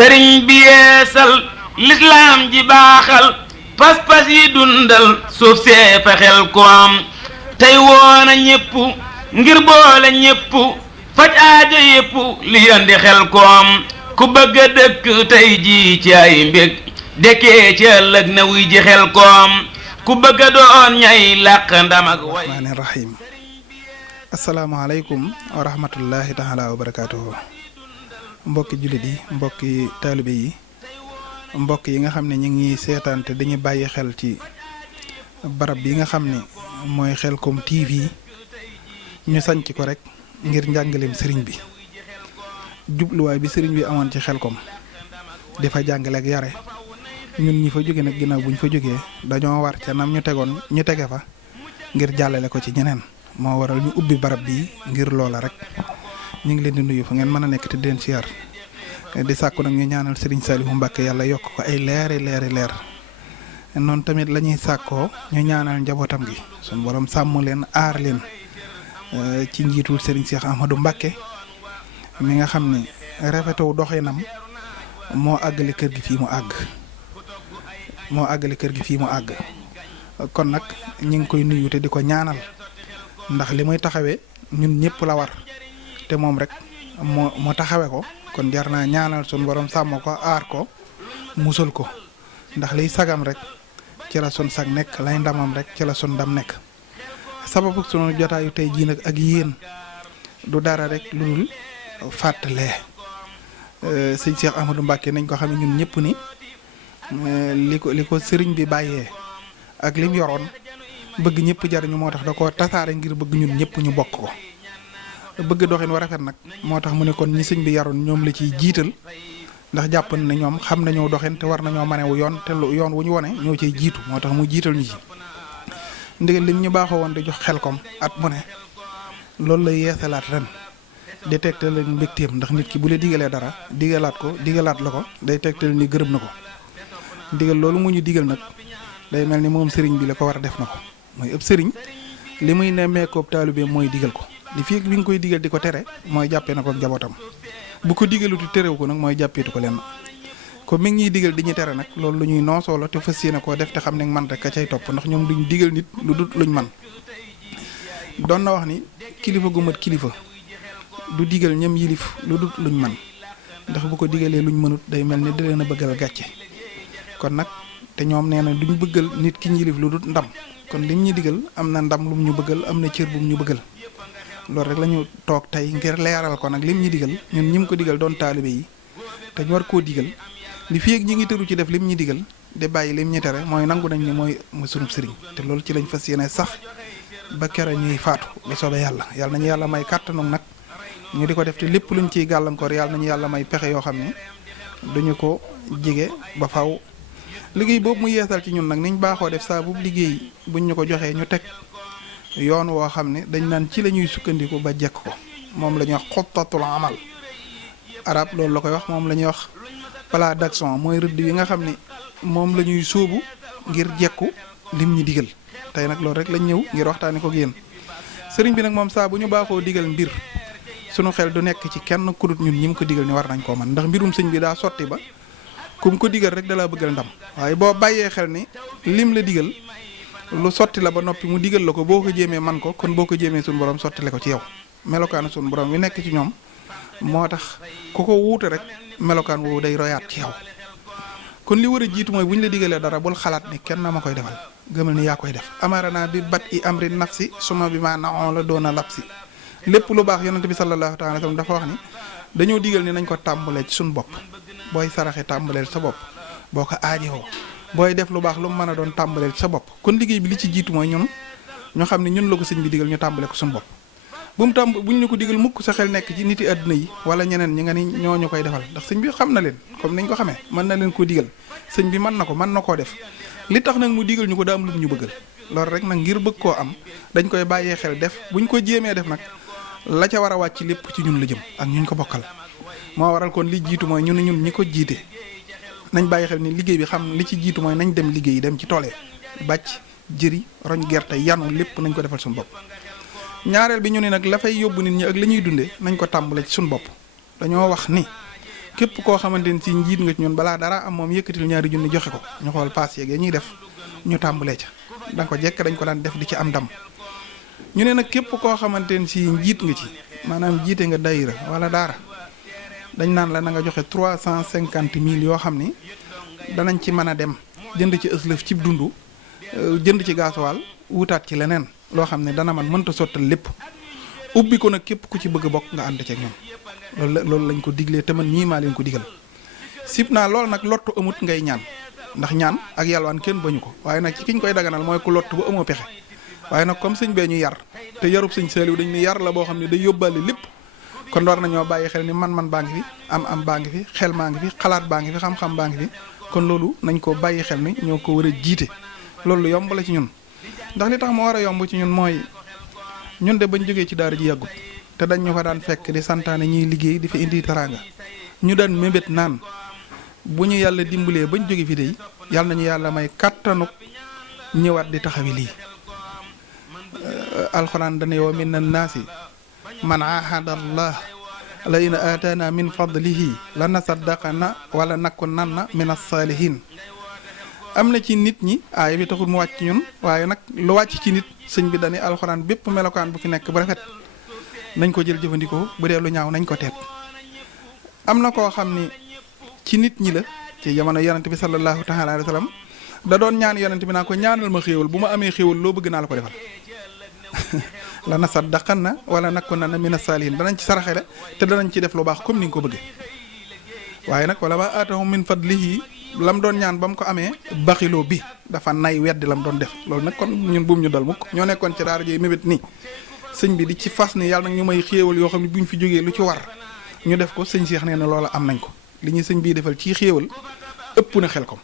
sëriñ bi yeesal lislaam ji baaxal pas-pas yi dundal suuf see fa xel koom tey woona ñépp ngir boole ñépp faj aajo yépp li yondi xel koom ku bëgg a dëkk tey jii ci ay mbég dekkee ci ëllëg na wuy ji xel koom ku bëgg a doon ñay làq ndam ak way rahmaani rahim asalaamaaleykum wa rahmatullahi taala wa barakaatuhu mbokki jullit yi mbokki taalibe yi mbokk yi nga xam ne ñu ngi seetaan te dañuy bàyyi xel ci barab bi nga xam ne mooy Xelcom TV ñu sanc ko rek ngir njàngaleem sëriñ bi jubluwaay bi sëriñ bi amoon ci Xelcom di fa jàngale ak yare ñun ñi fa jóge nag ginnaaw bu ñu fa jógee dañoo war ca nam ñu tegoon ñu tege fa ngir jàllale ko ci ñeneen moo waral ñu ubbi barab bii ngir loola rek ñu ngi leen di nuyu fa ngeen mën a nekk te di leen siyaar di sàkku nag ñu ñaanal Serigne Saliou Mbacké yàlla yokk ko ay leer noonu tamit la ñuy sàkkoo ñu ñaanal njabootam gi suñu borom sàmm leen aar leen ci njiitul Serigne Cheikh Ahmadou Mbacké mi nga xam ne rafetaw doxinam moo àggale kër gi fii mu àgg kon nag ñu ngi koy nuyu te di ko ñaanal ndax li muy taxawee ñun ñëpp la war te moom rek moo taxawe ko kon jar naa ñaanal sun borom sàmm ko aar ko musal ko ndax liy sagam rek ci la sun sag nekk lay ndamam rek ci la sun ndam nekk sababu sunu jotaayu tey jii nag ak yéen du dara rek lu dul fàttalee sëñ Cheikh Ahmadou Mbacké nañ ko xam ne ñun ñëpp ni li ko sëriñ bi bàyyee ak lim yoroon bëgg ñëpp jariñu moo tax da ko tasaare ngir bëgg ñun ñëpp ñu bokk ko bëgg doxin wa rafet nag moo tax mu ne kon ñi sëñ bi yaroon ñoom la ciy jiital ndax jàpp na ñoom xam nañoo doxin te war nañoo manewu yoon te yoon wu ñu wone ñoo ciy jiitu moo tax mu jiital ñu ci ndigal lim ñu baaxoo woon di jox Xelcom at mu ne loolu lay yeesalaat ren di tegtal leen mbégteem ndax nit ki bu la digalee dara digalaat la ko day tegtal ni gërëm na ko ndigal loolu mu ñu digal nag day mel ni moom sëriñ bi la ko war a def na ko mooy ëpp sëriñ li muy nemmeekoo taalibe mooy digal ko li fii bi nga koy digal di ko tere mooy jàppee na ko njabootam bu ko digaluti terew ko nag mooy jàppeetu ko lenn ko mi ngi ñuy digal di ñu tere nag loolu lu ñuy noosoo la te fas yéene koo def te xam ne man rek ka cay topp ndax ñoom duñ digal nit lu dut luñ man doon na wax ni kilifa gu mat kilifa du digal ñam yilif lu dut luñ man ndax bu ko digalee luñ mënut day mel ni da leen a bëggal gàcce kon nag te ñoom nee na duñ bëggal nit ki yilif lu dut ndam kon lim ñu digal am na ndam lum ñu bëggal am na cër bum ñu bëggal loolu rek la ñu toog tey ngir leeral ko nag lim ñu digal ñun ñim ko digal doon taalibe yi te ñu war koo digal li fii ak ñi ngi tëru ci def lim ñu digal de bàyyi lim ñu tere mooy nangu nañ ni mooy sunub sëriñ te loolu ci lañ fas yéene sax ba kere ñuy faatu lu soobee yàlla nañu yàlla may kàttanu nag ñu di ko def te lépp luñ ciy gàllankoor yàlla nañu yàlla may pexe yoo xam ne duñu ko jige ba faw liggéey boobu mu yeesal ci ñun nag niñ baaxoo def saa bu liggéey buñ ñu ko joxee ñu teg yoon woo xam ne dañ naan ci la ñuy sukkandiku ba jekk ko moom la ñuy wax xuttatul amal arab loolu la koy wax moom la ñuy wax plan d'action mooy rëdd yi nga xam ne moom la ñuy sóobu ngir jekku lim ñi digal tey nag loolu rek lañ ñëw ngir waxtaane ko génn sëriñ bi nag moom saa bu ñu baaxoo digal mbir sunu xel du nekk ci kenn kudut ñun ñi mu ko digal ni war nañ koo man ndax mbirum sëñ bi daa sotti ba kum ko digal rek dalaa bëggal ndam waaye boo bàyyee xel ni lim la digal lu sotti la ba noppi mu digal la ko boo ko jéemee man ko kon boo ko jéemee suñu borom sottile ko ci yow melokaanu suñu borom wi nekk ci ñoom moo tax ku ko wuute rek melokaan woowu day royaat ci yow kon li war a jiitu mooy bu ñu la digalee dara bul xalaat ni kenn na ma koy defal gëmal ni yaa koy def amarana bi bat i amri nafsi suma bi ma naon la doona lapsi lépp lu baax yonent bi sallallahu taala wa sallam dafa wax ni dañoo digal ni nañ ko tàmbalee ci suñu bopp booy saraxe tàmbaleel sa bopp boo ko aajowoo booy def lu baax lu mu mën a doon tàmbaleel sa bopp kon liggéey bi li ci jiitu mooy ñun ñoo xam ne ñun la ko sëñ bi digal ñu tàmbale ko suñu bopp buñ ñu ko digal mukk sa xel nekk ci niti àdduna yi wala ñeneen ñi nga ni ñoo ñu koy defal ndax sëñ bi xam na leen comme niñ ko xamee mën na leen koo digal sëñ bi mën na koo def li tax nag mu digal ñu ko daa am lu ñu bëggal loolu rek nag ngir bëgg koo am dañ koy bàyyee xel def buñ ko jéemee def nag la ca war a wàcc lépp ci ñun la jëm ak ñuñ ko bokkal moo waral kon li jiitu mooy ñun ñi ko jiite nañ bàyyi xel ni liggéey bi xam li ci jiitu mooy nañ dem liggéey dem ci tool yi bàcc jëri roñ gerte yanu lépp nañ ko defal suñu bopp ñaareel bi ñu ne nag la fay yóbbu nit ñi ak la ñuy dundee nañ ko tàmbale ci suñu bopp dañoo wax ni képp koo xamante ni si njiit nga ci ñun balaa dara am moom yëkkatil 2 junni joxe ko ñu xool paas yeeg ñuy def ñu tàmbalee ca da nga ko jekk dañ ko daan def di ci am ndam. ñu ne nag képp koo xamante ni si njiit nga ci maanaam jiite nga daayira wala daara dañ naan la na nga joxe 350 000 yoo xam ni danañ ci mën a dem jënd ci ëslëf ci dund jënd ci gasoil wutaat ci leneen loo xam ne dana man mënta sottal lépp ubbi ko nag képp ku ci bëgg a bokk nga ànd ceeg ñoom loolu lañ ko diglee te man ñii maa leen ko digal. sib naa loolu nag lottu amut ngay ñaan ndax ñaan ak yalwaan kenn bañu ko waaye nag ci ki ñu koy daganal mooy ku lottu ba amoo pexe waaye nag comme sëñ bee ñu yar te yarub sëñ Saliou dañ ne yar la boo xam ne day yóbbaale lépp kon war nañoo bàyyi xel ni man baa ngi fi am baa ngi fi xel maa ngi fi xalaat baa ngi fi xam-xam baa ngi fi kon loolu nañ ko bàyyi xel ni ñoo ko war a jiite loolu yomb la ci ñun ndax li tax mu war a yomb ci ñun mooy ñun de bañ jógee ci daara ji yàggut te dañ ñu fa daan fekk di santaane ñuy liggéey di fa indi teraanga ñu daan mébét naan bu ñu yàlla dimbalee bañ jóge fi de yàlla nañu yàlla may kàttanuk ñëwaat di taxawi lii alxuraan dane wa min annaasi man ahada allah la in aataana min fadlihi la nasaddaqana wala nakunanna min as-saalihin am na ci nit ñi aaya bi taxul mu wàcc ci ñun waaye nag lu wàcc ci nit sëñ bi dane alxuraan bépp melokaan bu fi nekk bu rafet nañ ko jël jëfandikoo bu dee lu ñaaw nañ ko teet am na koo xam ni ci nit ñi la ci jamono yonent bi sallallahu taala alayhi wa sallam da doon ñaan yonent bi naa ko ñaanal ma xéewal bu ma amee xéewal loo bëgg naa la ko defal la nasaddaqanna wala nakunanna mina saalihin danañ ci saraxele te danañ ci def lu baax comme ni nga ko bëggee waaye nag wala ma aatahum min fadlihi lam doon ñaan ba mu ko amee baxiloo bi dafa nay weddi lam doon def loolu nag kon ñun buum ñu dal mukk ñoo nekkoon ci daara ji mébét nii sëñ bi di ci fas ni yàlla nag ñu may xéewal yoo xam ne buñ fi jógee lu ci war ñu def ko sëñ Cheikh nee na loola am nañ ko li ñuy sëñ bii defal ci xéewal ëpp na xel ko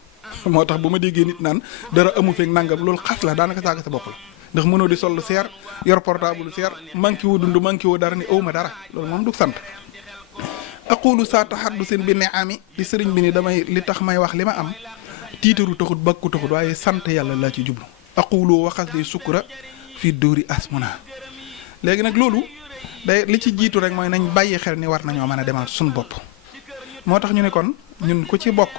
moo tax bu ma déggee nit naan dara amu feeg nangam loolu xas la daanaka saaga sa bopp la ndax mënoo di sol lu seer yor portable lu seer manqué woo dund manqué woo dara ni awma dara loolu moom du sant aqulu saa tahaddusin bi ni'ami li sëriñ bi ni damay li tax may wax li ma am tiitaru taxut bakku taxut waaye sant yàlla laa ci jublu aqulu waxas day sukkura fii dóori asmuna léegi nag loolu day li ci jiitu rek mooy nañ bàyyi xel ni war nañoo mën a demal suñu bopp moo tax ñu ne kon ñun ku ci bokk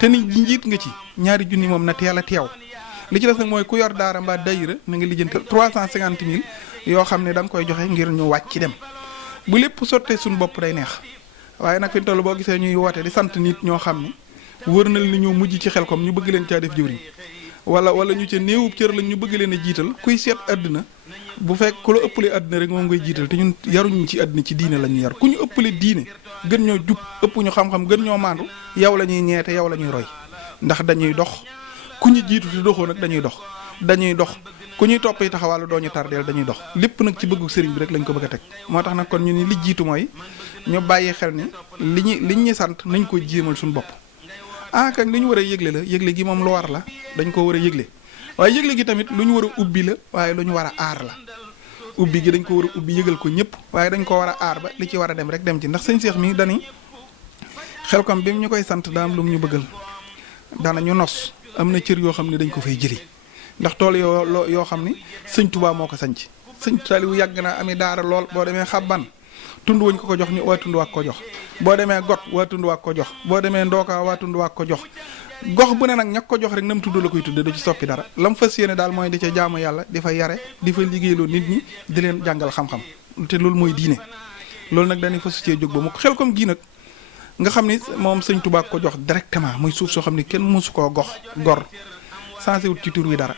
te ni njiit nga ci 2 junni moom na teel a teew li ci des nag mooy ku yor daara mbaa dayira na nga lijjanti 350 000 yoo xam ne da nga koy joxe ngir ñu wàcc ci dem bu lépp sottee suñu bopp day neex waaye nag fi mu toll boo gisee ñuy woote di sant nit ñoo xam ne wër na li ñu mujj ci xel comme ñu bëgg leen caa def jëwriñ wala ñu ca néewub cër lañ ñu bëgg leen a jiital kuy seet àddina bu fekk ku la ëppalee àddina rek moom ngay jiital te ñun yaruñu ci àddina ci diine la ñuy yar ku ñu ëppale diine gën ñoo jub ëpp ñu xam-xam gën ñoo maandu yow la ñuy ñeete yow la ñuy roy ndax dañuy dox ku ñu jiitu te doxoo nag dañuy dox ku ñuy topp yi taxawàllu doo ñu tardeel dañuy dox lépp nag ci bëggu sëriñ bi rek lañ ko bëgg a teg moo tax nag kon ñu ni li jiitu mooy ñu bàyyi xel ni liñ ñu sant nañ ko jéemal suñu bopp kañ li ñu war a yëgle la yëgle gi moom lu war la dañ ko war a yëgle waaye yëgle gi tamit lu ñu war a ubbi la waaye lu ñu war a aar la ubbi gi dañ ko war a ubbi yëgal ko ñëpp waaye dañ ko war a aar ba li ci war a dem rek dem ci ndax sëñ Cheikh mi dani Xelcom bi mu ñu koy sant daa am lu mu ñu bëggal daana ñu nos am na cër yoo xam ne dañ ko fay jëli ndax tool yoo xam ni sëñ Touba moo ko sanc sëñ Saliou yàgg naa ami daara lool boo demee xabban tund wañ ko jox ñu waa tund waak ko jox boo demee got waa tund waak ko jox boo demee ndooka waa tund waak ko jox gox bu ne nag ñak ko jox rek nam tudd la koy tudde du ci soppi dara lam fas yéene daal mooy di ca jaamu yàlla di fa yare di fa liggéeyloo nit ñi di leen jàngal xam-xam te loolu mooy diine loolu nag dañuy fas cee jóg ba mu ko Xelcom gii nag nga xam ni moom sëñ Touba ko jox directement muy suuf soo xam ni kenn mësu koo gor sensé wut ci tur wi dara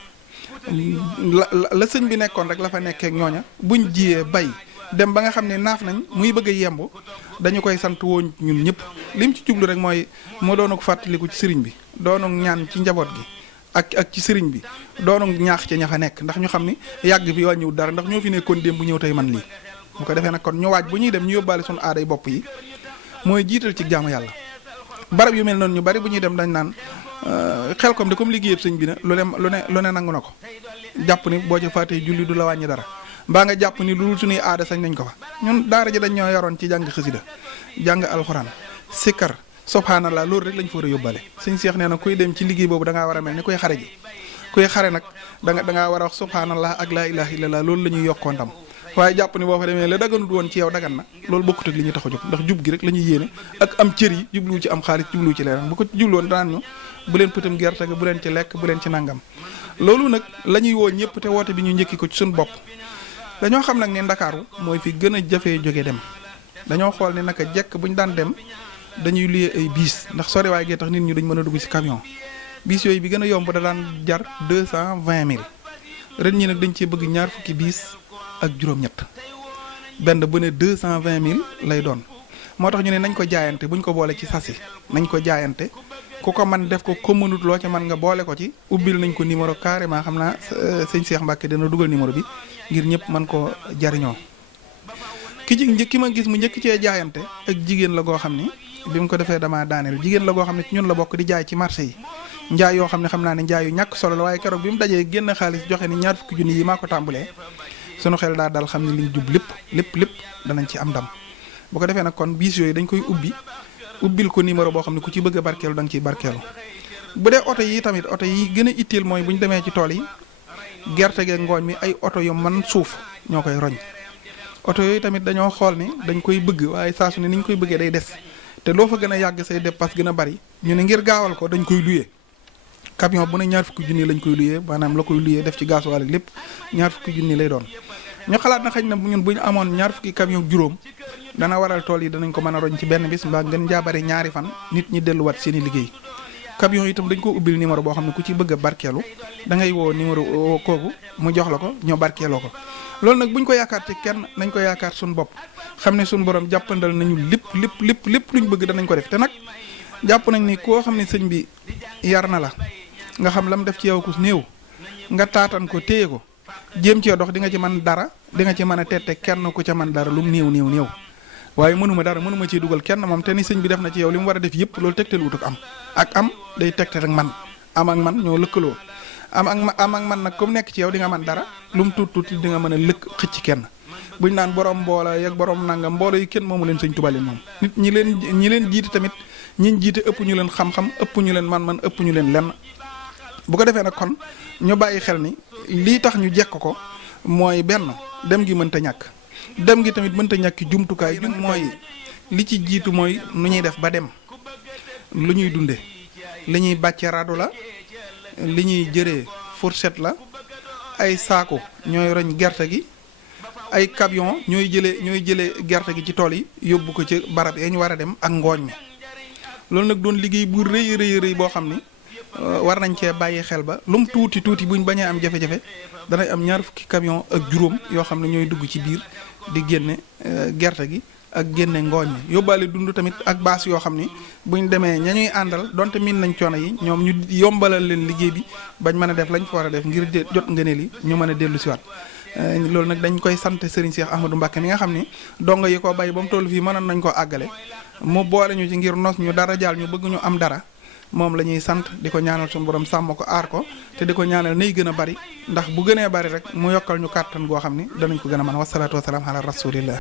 la sëñ bi nekkoon rek la fa nekkee ak ñooña buñ jiyee bay dem ba nga xam ne naaf nañ muy bëgg a yemb dañu koy sant woon ñun ñëpp lim ci jublu rek mooy moo doon ko fàttaliku ci sëriñ bi doonu ñaan ci njaboot gi ak ci sëriñ bi doonu ñaax ca ña fa nekk ndax ñu xam ni yàgg fi wàññiwul dara ndax ñoo fi nekkoon démb bu ñëw tey man lii bu ko defee nag kon ñu waaj bu ñuy dem ñu yóbbaale suñu aaday bopp yi mooy jiital ci jaamu yàlla barab yu mel noonu ñu bari bu ñuy dem dañ naan Xelcom de comme liggéeyab sëñ bi ne lu ne nangu na ko jàpp ni boo ca faatee julli du la wàññi dara mbaa nga jàpp ni lu dul suñuy aada sañ nañ ko fa ñun daara ji dañ ñoo yoroon ci jàng xasida jàng alxuraan sikkar subhanallah loolu rek lañ fa war a yóbbale sëñ Cheikh nee na kuy dem ci liggéey boobu da ngaa war a mel ni kuy xare ji kuy xare nag da ngaa war a wax subhanallah ak laa ilaha illallah loolu la ñuy yokkoo ndam waaye jàpp ni boo fa demee la daganut woon ci yow dagan na loolu bokkut ak li ñuy tax a jóg ndax jub gi rek la ñuy yéene ak am cër yi jubluwu ci am xaalis jubluwu ci leneen bu ko ci jubloon daan ñu bu leen pëtam gerte ga bu leen ci lekk bu leen ci nangam loolu nag la ñuy woo ñëpp te woote bi ñu njëkki ko ci suñu bopp dañoo xam nag ne Ndakaaru mooy fi gën a jafee jóge dem dañoo xool ni naka jekk bu ñu daan dem dañuy luyee ay biis ndax soriwaay gee tax nit ñi duñ mën a dugg ci camion biis yooyu bi gën a yomb da daan jar 220 000 ren ñi nag dañ cee bëgg ñaar fukki biis ak juróom-ñett benn bu ne 220 000 lay doon moo tax ñu ne nañ ko jaayante buñ ko boole ci sasi nañ ko jaayante ku ko man def ko ko mënut loo ca man nga boole ko ci ubbil nañ ko numéro carrément xam naa sëñ Cheikh Mbacke dina dugal numéro bi ngir ñëpp mën koo jariñoo ki ma gis mu njëkk cee jaayante ak jigéen la goo xam ni bi mu ko defee damaa daaneel jigéen la goo xam ne ci ñun la bokk di jaay ci marché yi njaay yoo xam ne xam naa ne njaay yu ñàkk solo la waaye keroog bi mu dajee génn xaalis joxe ni ñaar fukki junni yi maa ko tàmbalee sunu xel daa dal xam ne liñ jub lépp danañ ci am ndam bu ko defee nag kon biis yooyu dañ koy ubbil ko numéro boo xam ne ku ci bëgg a barkeelu da nga ciy barkeelu bu dee oto yi tamit oto yi gën a itteel mooy bu ñu demee ci tool yi gerte geeg ngooñ mi ay oto yu man suuf ñoo koy roñ oto yooyu tamit dañoo xool ni dañ koy bëgg waaye saa su ne ni ñu koy bëggee day des te loo fa gën a yàgg say dépasse gën a bari ñu ne ngir gaawal ko dañ koy luyee camion bu ne ñaar fukki junni lañ koy luyee maanaam la koy luyee def ci gasoil ak lépp ñaar fukki junni lay doon ñu xalaat na xëy na ñun bu ñu amoon ñaar fukki camion juróom dana waral tool yi danañ ko mën a roñ ci benn bis mbaa ngeen jaabare ñaari fan nit ñi delluwaat seen i liggéey camion yi itam dañ ko ubbil numéro boo xam ne ku ci bëgg a barkeelu da ngay woo numéro kooku mu jox la ko ñoo barkeeloo ko loolu nag buñ ko yaakaar ci kenn nañ ko yaakaar suñu bopp xam ne suñu borom jàppandal nañu lépp luñ bëgg danañ ko def te nag jàpp nañ ni koo xam ne sëñ bi yar na la nga xam lam def ci yow ku néew nga taatan ko téye ko jéem cee dox di nga ci mën dara di nga ci mën a tette kenn ku ca mën dara lu mu néew waaye mënuma ciy dugal kenn moom te ni sëñ bi def na ci yow li mu war a def yëpp loolu tegtal wut ak am day tegtal ak man am ak man ñoo lëkkaloo am ak man nag comme nekk ci yow di nga mën dara lu mu tuuti di nga mën a lëkk xëcc kenn buñ naan borom mboola yeeg borom nangam mboolo yi kenn moomu leen sëñ Tuubaa leen moom nit ñi leen jiite tamit ñiñ jiite ëpp ñu leen xam-xam ëpp ñu leen man ëpp ñu leen lenn bu ko defee nag kon ñu bàyyi xel ni lii tax ñu jekk ko mooy benn dem gi mënta ñàkk dem gi tamit mënta ñàkk jumtukaay mooy li ci jiitu mooy nu ñuy def ba dem lu ñuy dunde li ñuy bàcce radu la li ñuy jëree fourchette la ay saako ñooy roñ gerte gi ay camion ñooy jëlee gerte gi ci tool yi yóbbu ko ci barab yi ñu war a dem ak ngooñ mi loolu nag doon liggéey bu rëy boo xam ni war nañ cee bàyyi xel ba lu mu tuuti buñ bañee am jafe-jafe danay am ñaar fukki camion ak juróom yoo xam ne ñooy dugg ci biir di génne gerte gi ak génne ngooñ mi yóbbaale dund tamit ak baas yoo xam ni buñ demee ña ñuy àndal donte miin nañ coono yi ñoom ñu yombalal leen liggéey bi bañ mën a def lañ fa war a def ngir jot ngëneel yi ñu mën a dellu siwaat loolu nag dañ koy sant Serigne Cheikh Ahmadou Mbacké mi nga xam ni dongo yi ko bay ba mu toll fii mënoon nañ koo àggale mu boole ñu ci ngir nos ñu dara jaal ñu bëgg ñu am dara moom la ñuy sant di ko ñaanal suñu borom sàmm ko aar ko te di ko ñaanal nay gën a bari ndax bu gënee bari rek mu yokkal ñu kàttan goo xam ni danañ ko gën a mën wasalaatu wasalaam ala rasulillah